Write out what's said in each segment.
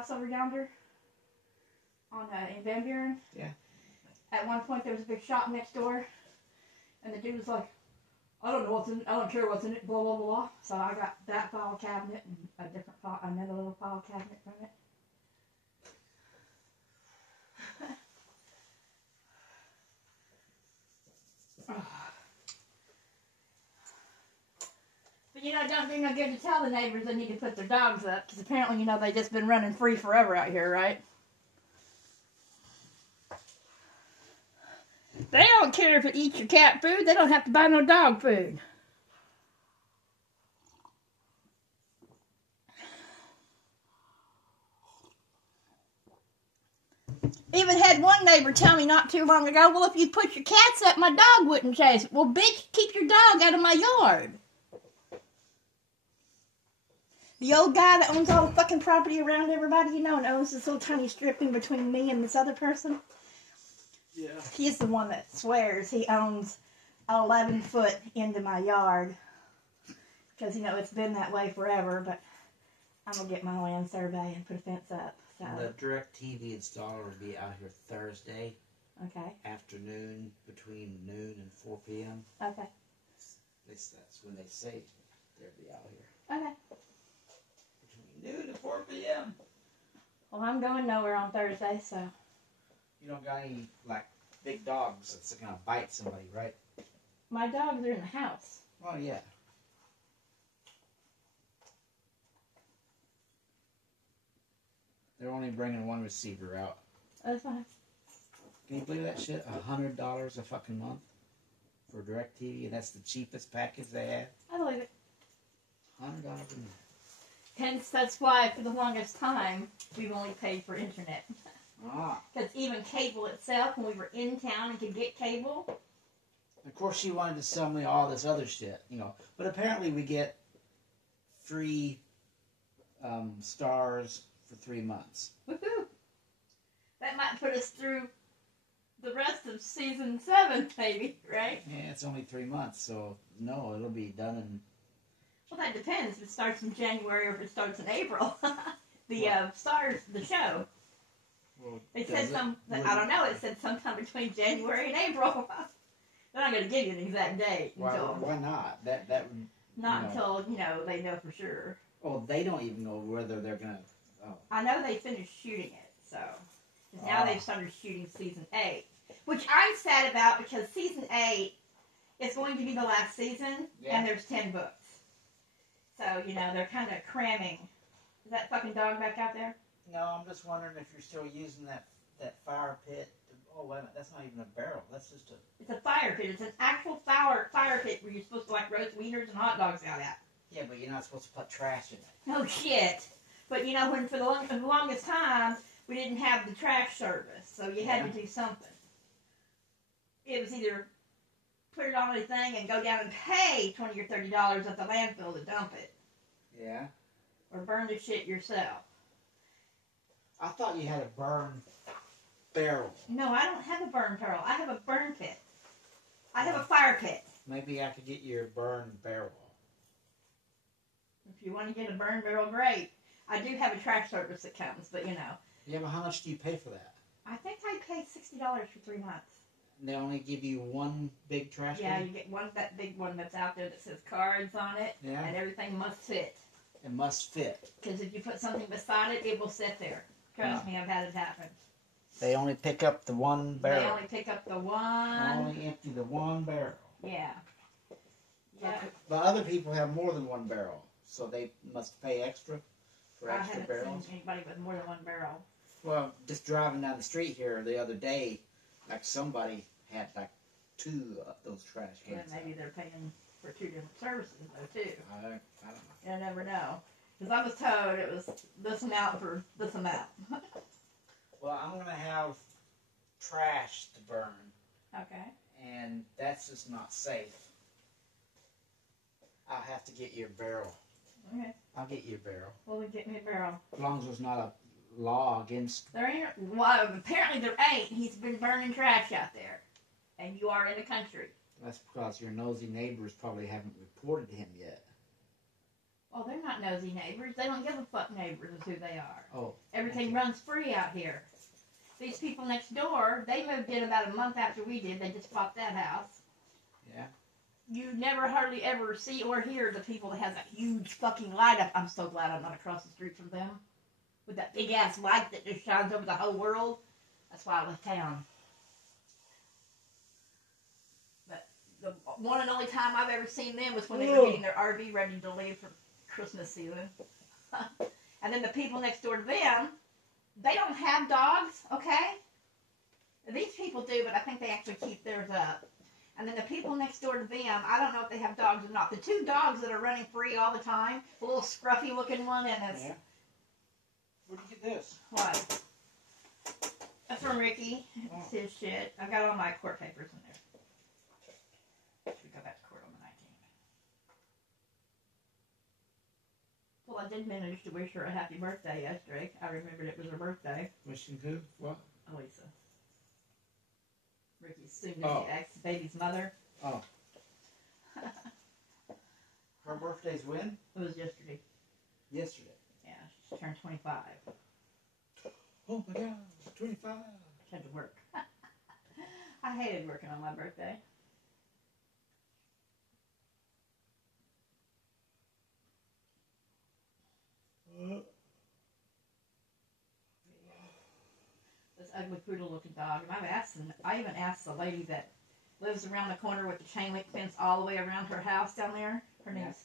house over yonder on in Van Buren. Yeah. At one point, there was a big shop next door, and the dude was like, I don't know what's in it. I don't care what's in it, blah, blah, blah. So I got that file cabinet and another little file cabinet from it. But, you know, don't do no good to tell the neighbors they need to put their dogs up, because apparently, you know, they've just been running free forever out here, right? They don't care if it eats your cat food. They don't have to buy no dog food. Even had one neighbor tell me not too long ago, well, if you put your cats up, my dog wouldn't chase it. Well, bitch, keep your dog out of my yard. The old guy that owns all the fucking property around everybody, you know, and owns this little tiny strip in between me and this other person. Yeah. He's the one that swears he owns 11 foot into my yard. Because, you know, it's been that way forever, but I'm going to get my land survey and put a fence up. So. The DirecTV installer will be out here Thursday. Okay. Afternoon, between noon and 4 p.m. Okay. That's when they say they'll be out here. Okay. Between noon and 4 p.m. Well, I'm going nowhere on Thursday, so. You don't got any, like, big dogs that's going to bite somebody, right? My dogs are in the house. Oh, yeah. They're only bringing one receiver out. That's fine. Can you believe that shit? $100 a fucking month for DirecTV, and that's the cheapest package they have? I believe it. $100 a month. Hence, that's why for the longest time, we've only paid for internet. Because even cable itself, when we were in town and could get cable. Of course, she wanted to sell me all this other shit, you know. But apparently we get free stars for 3 months. Woohoo! That might put us through the rest of season 7, maybe, right? Yeah, it's only 3 months, so no, it'll be done in... Well, that depends if it starts in January or if it starts in April. The stars, the show. Well, they said I don't know, it said sometime between January and April. They're not going to give you an exact date. Why not? That would... Not until, you know, they know for sure. Oh, they don't even know whether they're going to... Oh. I know they finished shooting it, so... Now they've started shooting season 8. Which I'm sad about because season 8 is going to be the last season, and there's 10 books. So, you know, they're kind of cramming. Is that fucking dog back out there? No, I'm just wondering if you're still using that fire pit. Oh, wait a minute. That's not even a barrel. That's just a... It's a fire pit. It's an actual fire pit where you're supposed to, like, roast wieners and hot dogs out at. Yeah, but you're not supposed to put trash in it. Oh, shit. But, you know, when for the longest time, we didn't have the trash service, so you had to do something. It was either put it on a thing and go down and pay $20 or $30 at the landfill to dump it. Yeah. Or burn the shit yourself. I thought you had a burn barrel. No, I don't have a burn barrel. I have a burn pit. I have a fire pit. Maybe I could get your burn barrel. If you want to get a burn barrel, great. I do have a trash service that comes, but you know. Yeah, but how much do you pay for that? I think I paid $60 for 3 months. And they only give you one big trash can? Yeah, you get that big one that's out there that says cards on it, and everything must fit. It must fit. Because if you put something beside it, it will sit there. Trust me, I've had it happen. They only pick up the one barrel. They only pick up the one. Only empty the one barrel. Yeah. Yeah. But other people have more than one barrel, so they must pay extra for extra barrels. I haven't seen anybody with more than one barrel. Well, just driving down the street here the other day, like somebody had like 2 of those trash cans. Yeah, maybe they're paying for 2 different services though too. I don't know. You never know. Because I was told it was this amount for this amount. Well, I'm going to have trash to burn. Okay. And that's just not safe. I'll have to get your barrel. Okay. I'll get you a barrel. Well, get me a barrel. As long as there's not a law against... There ain't... Well, apparently there ain't. He's been burning trash out there. And you are in the country. That's because your nosy neighbors probably haven't reported him yet. Oh, they're not nosy neighbors. They don't give a fuck neighbors is who they are. Oh. Everything runs free out here. These people next door, they moved in about a month after we did. They just bought that house. Yeah. You never hardly ever see or hear the people that has a huge fucking light up. I'm so glad I'm not across the street from them. With that big ass light that just shines over the whole world. That's why I left town. But the one and only time I've ever seen them was when they were getting their RV ready to leave for Christmas season. And then the people next door to them, they don't have dogs, okay? These people do, but I think they actually keep theirs up. And then the people next door to them, I don't know if they have dogs or not. The two dogs that are running free all the time, the little scruffy looking one and this. Yeah. Where'd you get this? What? That's from Ricky. It's his shit. I've got all my court papers in there. Should we go back to court on the 19th? Well, I did manage to wish her a happy birthday yesterday. I remembered it was her birthday. Wishing who? What? Elisa. Ricky's soon-to-be ex-baby's mother. Oh. Her birthday's when? It was yesterday. Yesterday. Yeah, she turned 25. Oh my God, 25. She had to work. I hated working on my birthday. This ugly poodle-looking dog. And I even asked the lady that lives around the corner with the chain link fence all the way around her house down there. Her name is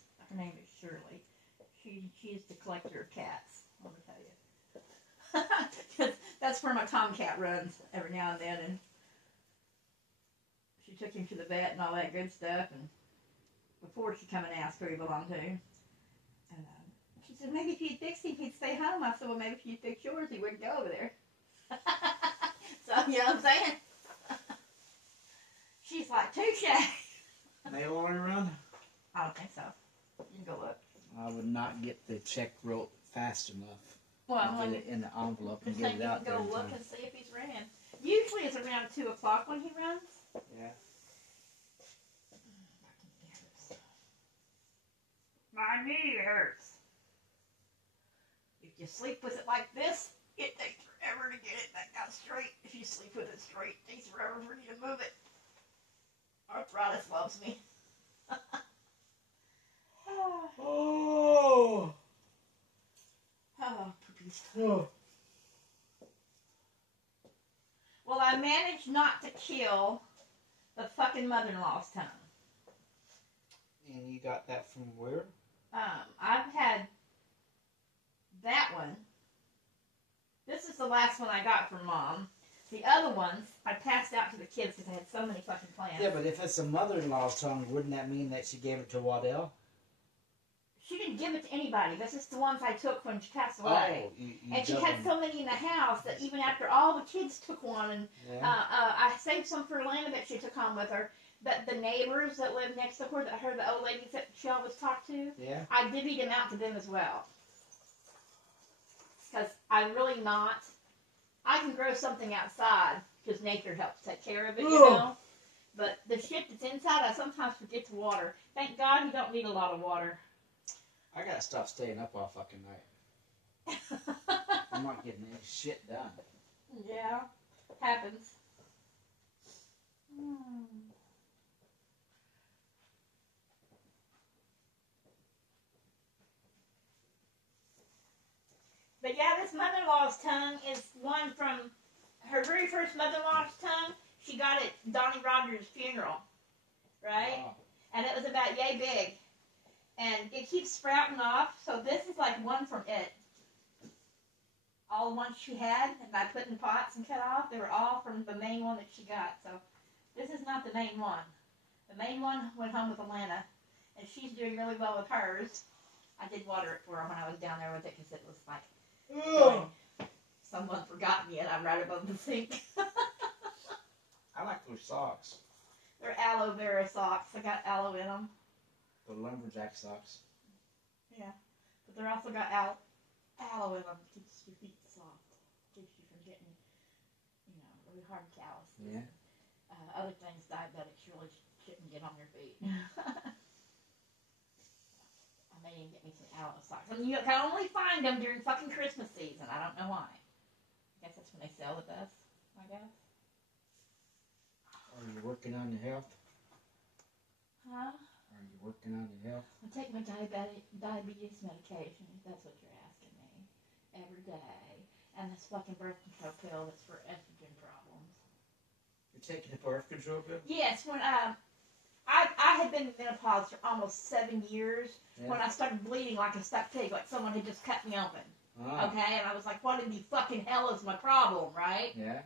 Shirley. She is the collector of cats. I'm gonna tell you. That's where my tomcat runs every now and then, and she took him to the vet and all that good stuff. And before she come and asked who he belonged to, and she said maybe if you'd fix him, he'd stay home. I said, well, maybe if you'd fix yours, he wouldn't go over there. So, you know what I'm saying? She's like, touche. Mail order run? I don't think so. You can go look. I would not get the check wrote fast enough. Well, get it in the envelope and get it out there. Go look and see if he's ran. Usually it's around 2 o'clock when he runs. Yeah. My knee hurts. If you sleep with it like this, it takes forever to get it back out straight. If you sleep with it straight, it takes forever for you to move it. Arthritis loves me. Oh. Oh, poopies. Oh. Well, I managed not to kill the fucking mother-in-law's tongue. And you got that from where? I've had that one. This is the last one I got from Mom. The other ones I passed out to the kids because I had so many fucking plants. Yeah, but if it's a mother-in-law's tongue, wouldn't that mean that she gave it to Waddell? She didn't give it to anybody. This is the ones I took when she passed away. Oh, you and she had so many in the house that even after all the kids took one, and I saved some for Lana that she took home with her. But the neighbors that lived next to her, the old ladies that she always talked to, I divvied them out to them as well. Because I'm really not. I can grow something outside because nature helps take care of it, you know. But the shit that's inside, I sometimes forget to water. Thank God you don't need a lot of water. I gotta stop staying up all fucking night. I'm not getting any shit done. Yeah, happens. But yeah, this mother-in-law's tongue is one from her very first mother-in-law's tongue. She got it at Donnie Rogers' funeral, right? Oh. And it was about yay big. And it keeps sprouting off, so this is like one from it. All the ones she had, and I put in pots and cut off, they were all from the main one that she got. So this is not the main one. The main one went home with Alana, and she's doing really well with hers. I did water it for her when I was down there with it, because it was like, someone forgot me, and I'm right above the sink. I like those socks. They're aloe vera socks. I got aloe in them. The lumberjack socks. Yeah, but they're also got aloe in them. Keeps your feet soft. Keeps you from getting, really hard calluses. Yeah. Other things diabetics really shouldn't get on your feet. I made need to get me some Alamo socks. I mean, you can only find them during fucking Christmas season. I don't know why. I guess that's when they sell the best, I guess. Are you working on your health? Huh? Are you working on your health? I take my diabetes medication, if that's what you're asking me, every day. And this fucking birth control pill that's for estrogen problems. You're taking a birth control pill? Yes, when I had been in menopause for almost 7 years. Yeah. When I started bleeding like a stuck pig, like someone had just cut me open. Oh. Okay, and I was like, what in the fucking hell is my problem, right? Yeah.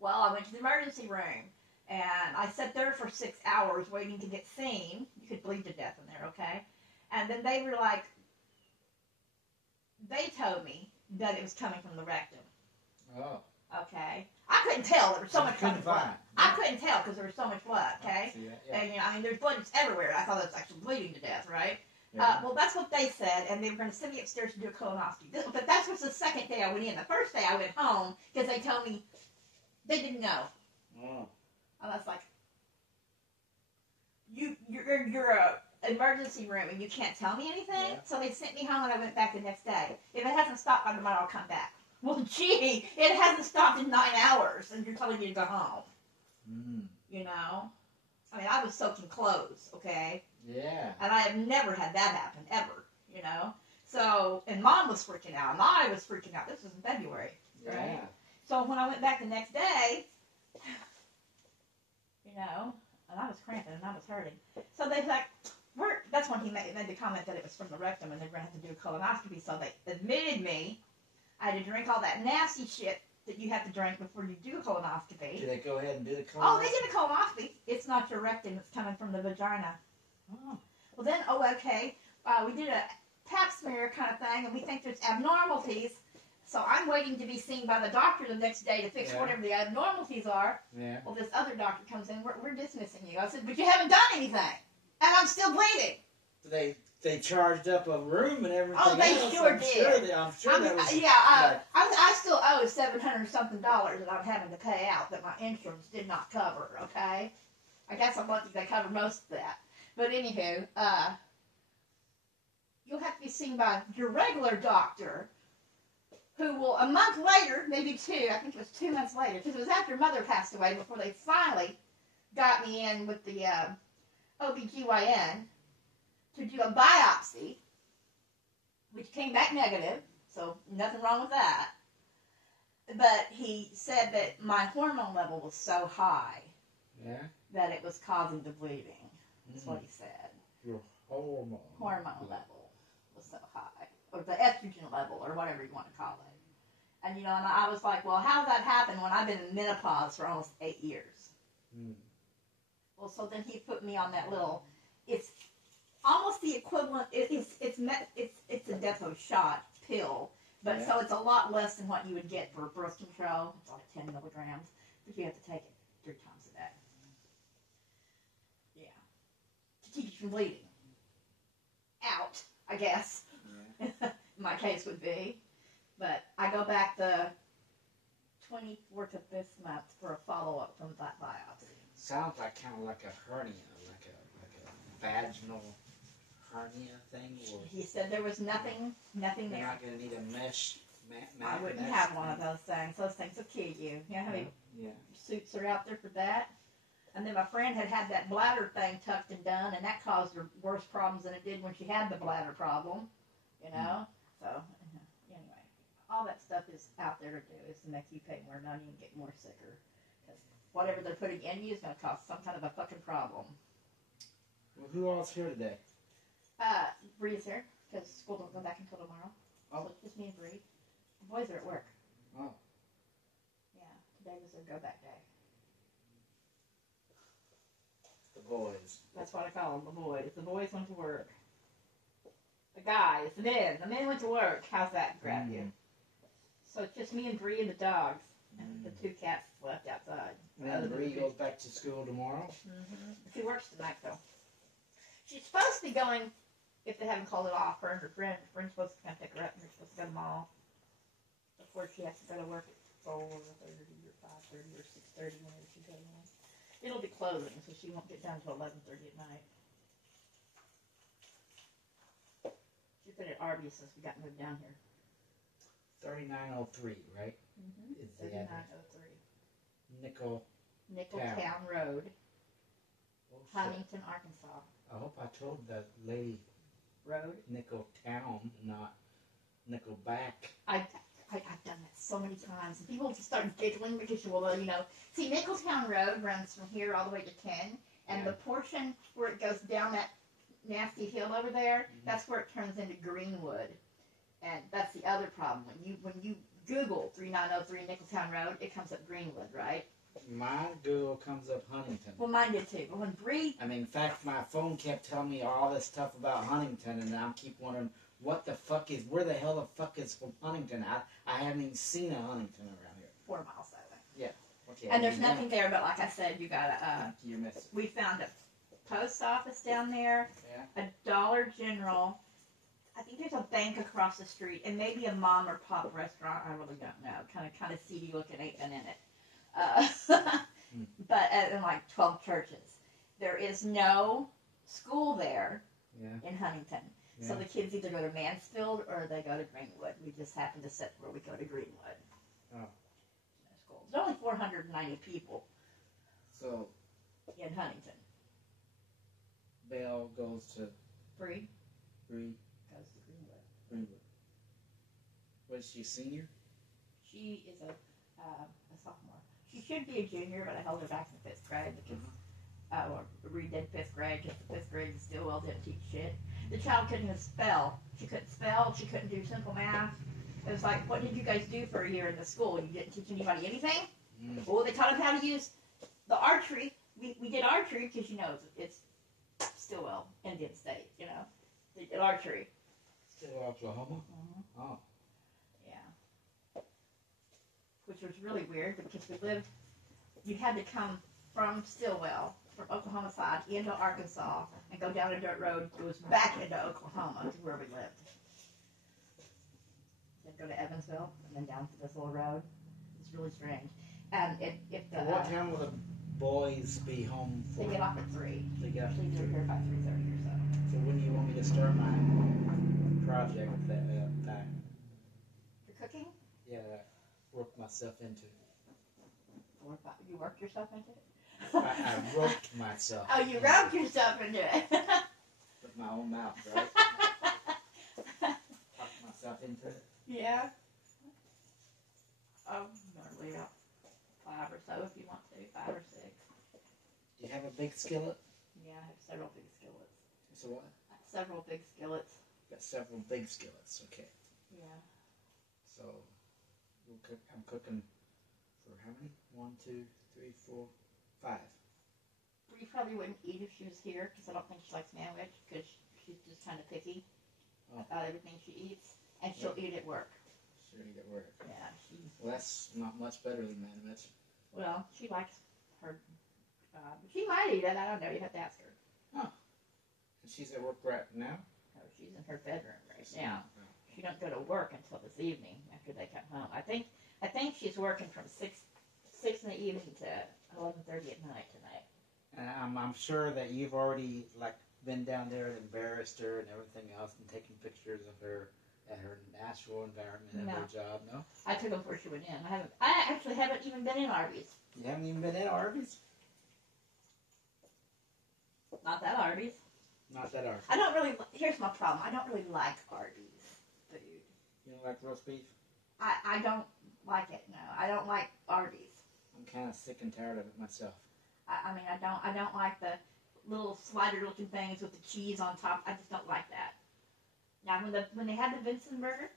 Well, I went to the emergency room, and I sat there for 6 hours waiting to get seen. You could bleed to death in there, okay? And then they were like, they told me that it was coming from the rectum. Oh. Okay. I couldn't tell. There was so much fucking blood. Yeah. I couldn't tell because there was so much blood, okay? Yeah. And, you know, I mean, there's blood everywhere. I thought it was actually bleeding to death, right? Yeah. Well, that's what they said, and they were going to send me upstairs to do a colonoscopy. But that was the second day I went in. The first day I went home because they told me they didn't know. Oh. And I was like, you're a emergency room and you can't tell me anything? Yeah. So they sent me home and I went back the next day. If it hasn't stopped by tomorrow, I'll come back. Well, gee, it hasn't stopped in 9 hours and you're telling me to go home. Mm. You know? I mean, I was soaking clothes, okay? Yeah. And I have never had that happen, ever, you know? So, and Mom was freaking out, and I was freaking out. This was in February, right? Yeah. So when I went back the next day, you know, and I was cramping and I was hurting. So they like, that's when he made the comment that it was from the rectum and they were going to have to do a colonoscopy. So they admitted me. I had to drink all that nasty shit that you have to drink before you do a colonoscopy. Did they go ahead and do the colonoscopy? Oh, they did a colonoscopy. It's not your rectum. It's coming from the vagina. Oh. Well, then, okay. We did a pap smear kind of thing, and we think there's abnormalities. So I'm waiting to be seen by the doctor the next day to fix whatever the abnormalities are. Yeah. Well, this other doctor comes in. We're dismissing you. I said, but you haven't done anything. And I'm still bleeding. They charged up a room and everything. Oh, they else. sure did. I'm sure that was... Yeah, I still owe $700-something that I'm having to pay out that my insurance did not cover, okay? I guess I'm lucky they covered most of that. But anywho, you'll have to be seen by your regular doctor, who will, a month later, maybe 2, I think it was 2 months later, because it was after Mother passed away before they finally got me in with the OBGYN to do a biopsy, which came back negative, so nothing wrong with that. But he said that my hormone level was so high that it was causing the bleeding. That's what he said. Your hormone level was so high. Or the estrogen level, or whatever you want to call it. And, you know, and I was like, well, how did that happen when I've been in menopause for almost 8 years? Mm. Well, so then he put me on that little, it's almost the equivalent, it's a Depo shot pill, but so it's a lot less than what you would get for birth control. It's like 10 milligrams, but you have to take it 3 times a day. Yeah. To keep you from bleeding. Out, I guess. Yeah. My case would be. But I go back the 24th of this month for a follow-up from that biopsy. Sounds like kind of like a hernia, like a vaginal hernia thing. Or he said there was nothing there. You're not going to need a mesh. I wouldn't have one of those things. Those things will kill you. You know how many suits are out there for that? And then my friend had that bladder thing tucked and done, and that caused her worse problems than it did when she had the bladder problem. You know? So, anyway, all that stuff is out there to do is to make you pay more money and get more sicker. Because whatever they're putting in you is going to cause some kind of a fucking problem. Well, who all's here today? Bree's here, because school don't go back until tomorrow. Oh. So it's just me and Bree. The boys are at work. Oh. Yeah, today was their go-back day. The boys. That's what I call them, the boys. The boys went to work. The guys, the men went to work. How's that grab you? So it's just me and Bree and the dogs. And the 2 cats left outside. And Bree goes back to school tomorrow? Mm-hmm. She works tonight, though. She's supposed to be going, if they haven't called it off, her and her friend. Her friend's supposed to come pick her up, and they're supposed to go to the mall before she has to go to work at 4:30 or 5:30 or 6:30 whenever she goes on. It'll be closing, so she won't get done until 11:30 at night. Arby's since we got moved down here. 3903, right? Mm-hmm. Is the address. 3903. Nickeltown Road, Oh, Huntington, Arkansas. I hope I told that lady Road. Nickeltown, not Nickelback. I've done that so many times. And people just start giggling because, well, you know, see, Nickeltown Road runs from here all the way to 10, and the portion where it goes down that nasty hill over there, that's where it turns into Greenwood. And that's the other problem. When you Google 3903 Nickeltown Road, it comes up Greenwood, right? My Google comes up Huntington. Well, mine did too. But when Bree... I mean, in fact, my phone kept telling me all this stuff about Huntington, and I keep wondering, where the hell the fuck is Huntington? I haven't even seen a Huntington around here. 4 miles that way. Yeah. Okay. And there's nothing there, but like I said, you got you missed. we found a post office down there, a Dollar General. I think there's a bank across the street, and maybe a mom or pop restaurant. I really don't know. Kind of seedy looking, ain't been in it. But and like 12 churches. There is no school there in Huntington. Yeah. So the kids either go to Mansfield or they go to Greenwood. We just happen to sit where we go to Greenwood. Oh. No school. There's only 490 people. So. In Huntington. Belle goes to. Bree. Bree. Goes to Greenwood. Greenwood. Was she a senior? She is a sophomore. She should be a junior, but I held her back in 5th grade because redid 5th grade because the 5th grade Stillwell didn't teach shit. The child couldn't even spell. She couldn't spell. She couldn't do simple math. It was like, what did you guys do for a year in the school? You didn't teach anybody anything? Well, they taught them how to use the archery. We did archery because, you know, it's Stillwell, Indian State, you know. They did archery. Stillwell, Oklahoma? Oh. Which was really weird because you had to come from Stillwell, from Oklahoma side, into Arkansas, and go down a dirt road that goes back into Oklahoma to where we lived. Then go to Evansville, and then down to this little road. It's really strange. And if the... What time will the boys be home for? They get off at 3. They get off at 3. They're here by 3:30 or so. So when do you want me to start my project that time? You're cooking? Yeah, work myself into it. You worked yourself into it? I roped myself. Oh, you roped yourself into it. With my own mouth, right? Talked myself into it. Yeah. Oh, normally about 5 or so if you want to, 5 or 6. Do you have a big skillet? Yeah, I have several big skillets. So what? Several big skillets. Got several big skillets, okay. Yeah. So, I'm cooking for how many? 1, 2, 3, 4, 5. Bree probably wouldn't eat if she was here because I don't think she likes sandwich because she's just kind of picky about everything she eats. And she'll eat at work. She'll eat at work. Yeah. Well, that's not much better than sandwich. Well, she likes her... she might eat it. I don't know. You have to ask her. Oh. And she's at work right now? No, she's in her bedroom right now. She don't go to work until this evening after they come home. I think she's working from 6 in the evening to 11:30 at night tonight. And I'm sure that you've already been down there and embarrassed her and everything else and taken pictures of her at her natural environment at her job. No, I took them before she went in. I actually haven't even been in Arby's. You haven't even been in Arby's? Not that Arby's. Not that Arby's. I don't really. Here's my problem. I don't really like Arby's food. You don't like roast beef? I don't like it. No, I don't like Arby's. I'm kind of sick and tired of it myself. I mean, I don't like the little slider-looking things with the cheese on top. I just don't like that. Now, when they had the Vincent burger,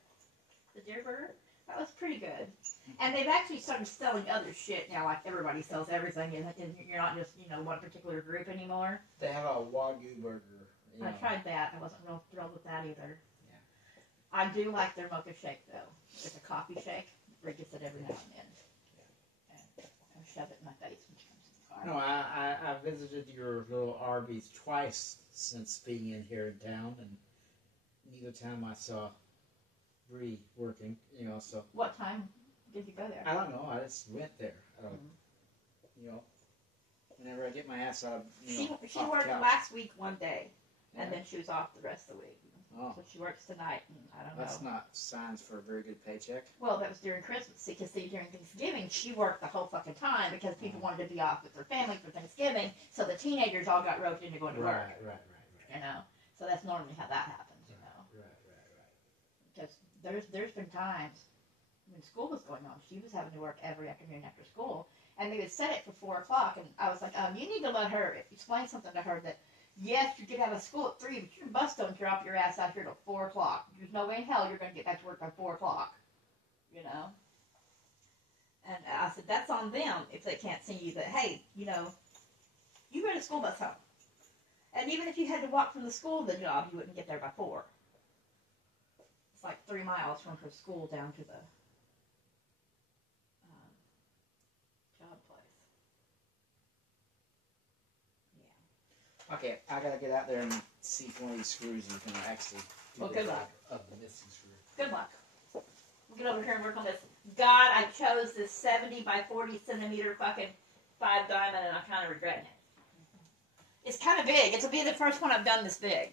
the deer burger, that was pretty good. And they've actually started selling other shit now, like everybody sells everything, and you're not just, one particular group anymore. They have a Wagyu burger. I tried that. I wasn't real thrilled with that either. Yeah. I do like their mocha shake, though. It's a coffee shake. Rick gets it every now and then. And I shove it in my face when she comes in the car. No, I visited your little Arby's twice since being in here in town, and neither time I saw Bree working, so. What time did you go there? I don't know, I just went there. Whenever I get my ass out of, She worked last week one day, and then she was off the rest of the week. Oh. So she works tonight, and I don't know. That's not signs for a very good paycheck. Well, that was during Christmas. Because during Thanksgiving, she worked the whole fucking time because people wanted to be off with their family for Thanksgiving. So the teenagers all got roped into going to work. Right. You know, so that's normally how that happens. You know, Right. because there's been times when school was going on, she was having to work every afternoon after school, and they would set it for 4 o'clock, and I was like, you need to let her explain something to her that. Yes, you could have a school at 3, but your bus don't drop your ass out here till 4 o'clock. There's no way in hell you're going to get back to work by 4 o'clock. You know? And I said, that's on them if they can't see you that, hey, you know, you ride a school bus home. And even if you had to walk from the school to the job, you wouldn't get there by 4. It's like 3 miles from her school down to the job place. Okay, I gotta get out there and see if one of these screws is gonna actually do Well, the good job luck. of the missing screw. Good luck. We'll get over here and work on this. God, I chose this 70 by 40 centimeter fucking 5 diamond, and I'm kind of regretting it. It's kind of big. It'll be the first one I've done this big.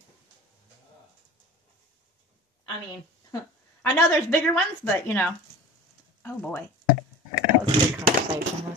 I mean, I know there's bigger ones, but you know. Oh boy. That was a big conversation.